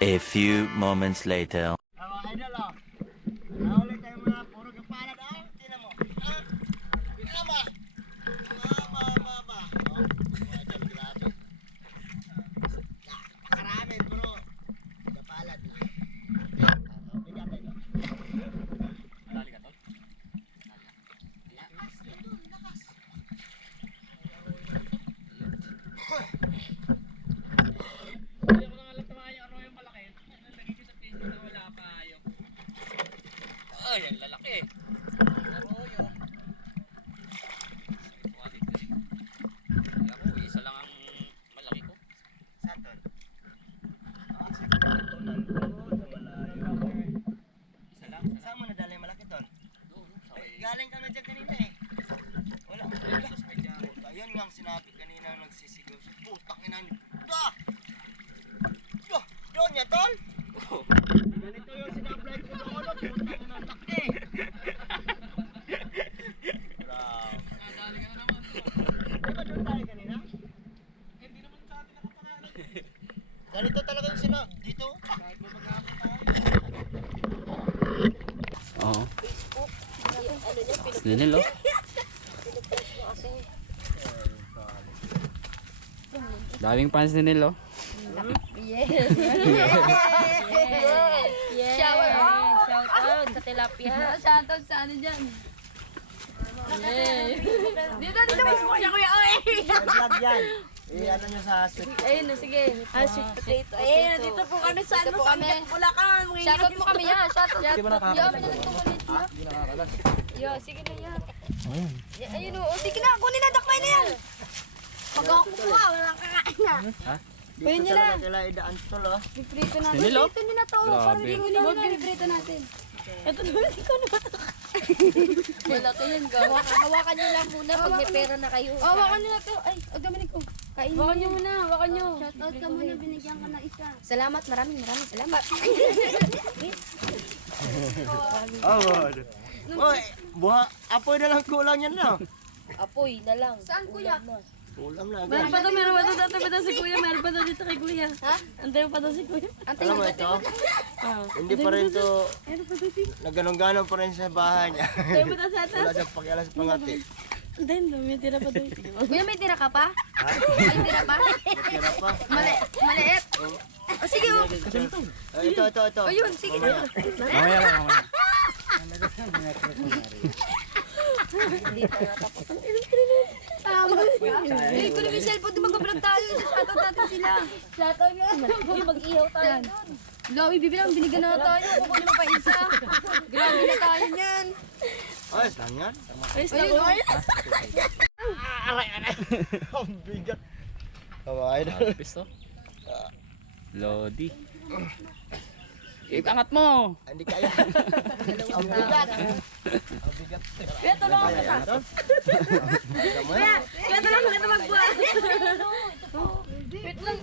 A few moments later. Mga idol, oh. Nahuli tayo mga puro kapalan, oh. Tingnan mo. Ah, pinama. Mama. Oh, mga idol, grabe. Napakarami, bro. Kapalan. Bigat ito. Dali ka to? Lakas, ito, lakas. Hindi ko lang alam tama yung malaki. Lagi ko sa Facebook na wala pa yung... Ay, ang lalaki. Arroyo. Ako, isa lang ang malaki ko. Saturn. Ah, sige. Ito lang. Malayo. Isa lang. Saan mo nadala yung malaki doon? Doon, sa Eh, galing kami dyan kanina eh. Wala mo sila. Ayun nga ang sinabi kanina nagsisigaw. Putang ina ni Buda! Doon niya, tol? Ganito yung sinablay ko doon. Putang ina, laki! Bravo. Nadali ka na naman. Di ba doon tayo kanina? Hindi naman sa atin nakapangalan. Ganito talaga yung sinabi. Dito? Kahit ba mag-aapit tayo. Oo. Ano niya, Ninil, oh. Daming fans ni Nil, oh. Yes. Yes. Shout out sa tilapia. Shout out sa ano dyan. Dito Facebook niya kuya. Vlog yan. Ano nyo sa sweet. Ayun na, sige. Sweet potato. Eh, nandito po kami sa ano, sa Bulacan. Shout out mo kami yan. Shout out. Di ba nakakalat? Yo, sige na yan. Ayun o. Sige na, kunin na. Dakmay na yan. Pag ako kuha, wala kakain na. Dito talaga sila idaan tol, oh. Piprito na. Si Nil, oh. Piprito nila to. Grabe. Piprito natin. Ito naman, ikaw naman. Malaki yan, gawa. Hawakan nyo lang muna pag may pera na kayo. Hawakan nyo na to. Ay, agaminig ko. Kainin hawakan nyo muna, hawakan nyo. Shoutout ka muna, binigyan ka ng isa. Salamat, maraming salamat. Oh, apoy na lang kulang yan na. Apoy na lang. Saan kuya? Kulang na. Meron pa daw dati pa daw si Kuya. Meron pa daw dito kay Kuya. Ha? Antay pa daw si Kuya. Alam mo ito? Hindi pa rin to nagganong-ganon pa rin sa bahay niya. Antay pa daw sa atas. Wala siyang pakialam sa pangati. Antay daw, may tira pa daw. Kuya, may tira ka pa? May tira pa? Tira pa. Maliit? O sige, o. Ito. Ayun, sige na. Mamaya lang, mamaya. Hindi pa nga tapos. Eh, kunin mo yung cellphone, di mag-vlog tayo. Shoutout natin sila. Shoutout nga. Uy, mag-ihaw tayo doon. Gawi, bibilang, binigyan na tayo. Kukunin mo pa isa. Grabe na tayo niyan. Ayos lang yan. Ayun, o. Ang bigat. Kawain na. Malapis, oh. Lodi. Ipangat mo. Hindi kaya. Ang bigat. Ang bigat. Kuya, tulungan Kaya yan, tol. Kuya, tulungan kita magbuhat. Wait lang.